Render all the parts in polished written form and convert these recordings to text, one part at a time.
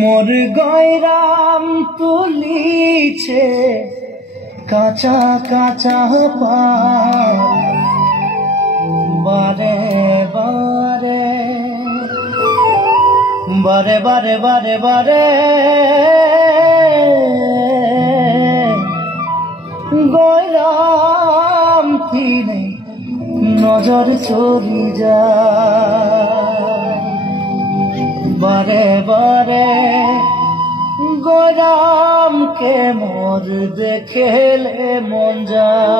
মোর গয়রাম তুলিছে কাঁচা কাঁচা পাত বারে বারে বারে বারে বারে বারে গয়রাম ফিরে নজর চলি যায় বারে বারে গয়রামকে মোর দেখেলে মন যায়।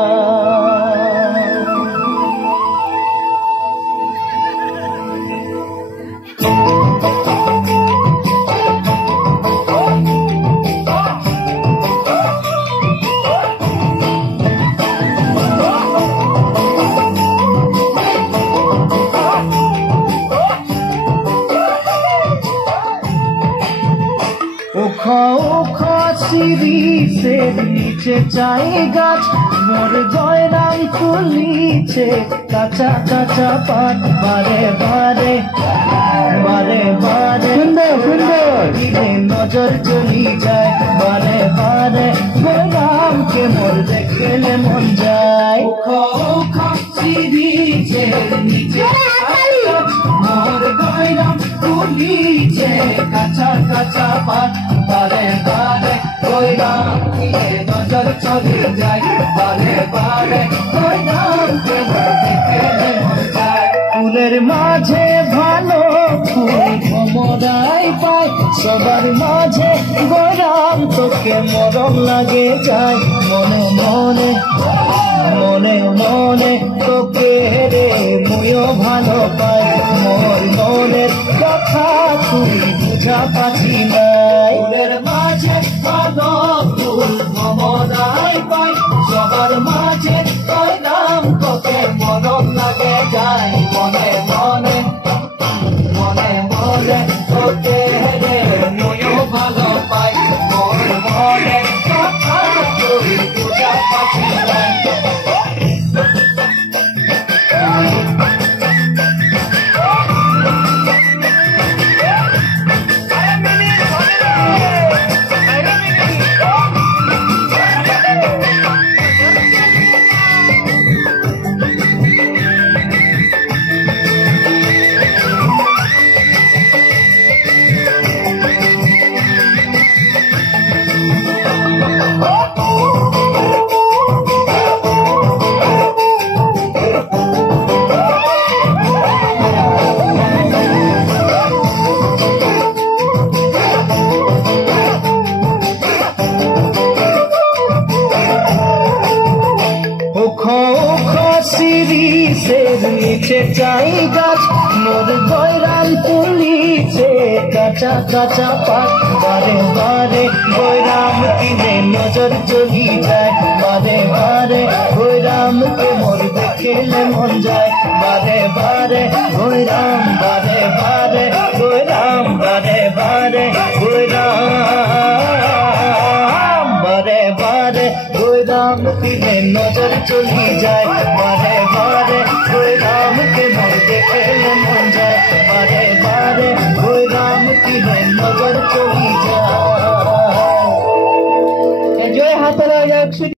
उखा उखा सीढ़ी से नीचे चाय गाछ मोर गयराम तुलीছে কাঁচা কাঁচা পাত বারে বারে বারে বারে নজর চলি যায় বারে বারে গয়রামকে মোর দেখলে মন যায়। উখা উখা सीढ़ी से नीचे मोर गयराम তুলিছে কাঁচা কাঁচা পাত বারে বারে গয়রামকে নজর চলে যায় বারে বারে গয়রামকে দেখলে মন যায়। ফুলের মাঝে ভালো ফুল ভমরাই পায় সবার মাঝে গয়রাম তোকে মরম লাগে যায় মনে মনে মনে মনে তোকে রে মুইও ভালো পাই মোর মনের কথা তুই বুঝা পাচ্ছি নাই। ফুলের মাঝে ভালো ফুল ভমরাই পাই সবার মাঝে গয়রাম তোকে মরম লাগে যায় মনে মনে মনে মনে তোকে রে মুইও ভালো পাই মোর মনের কথা তুই বুঝা পাচ্ছি নাই। सीढ़ी से नीचे चाय गाछ मोर गयराम तुलीছে কাঁচা কাঁচা পাত বারে বারে গয়রাম কিনে নজর চলি যায় বারে বারে গয়রামকে মোর দেখলে মন যায় বারে বারে গয়রাম বারে বারে গয়রাম বারে বারে গয়রাম বারে বারে গয়রাম কিনে নজর চলি যায় বারে বারে গয়রাম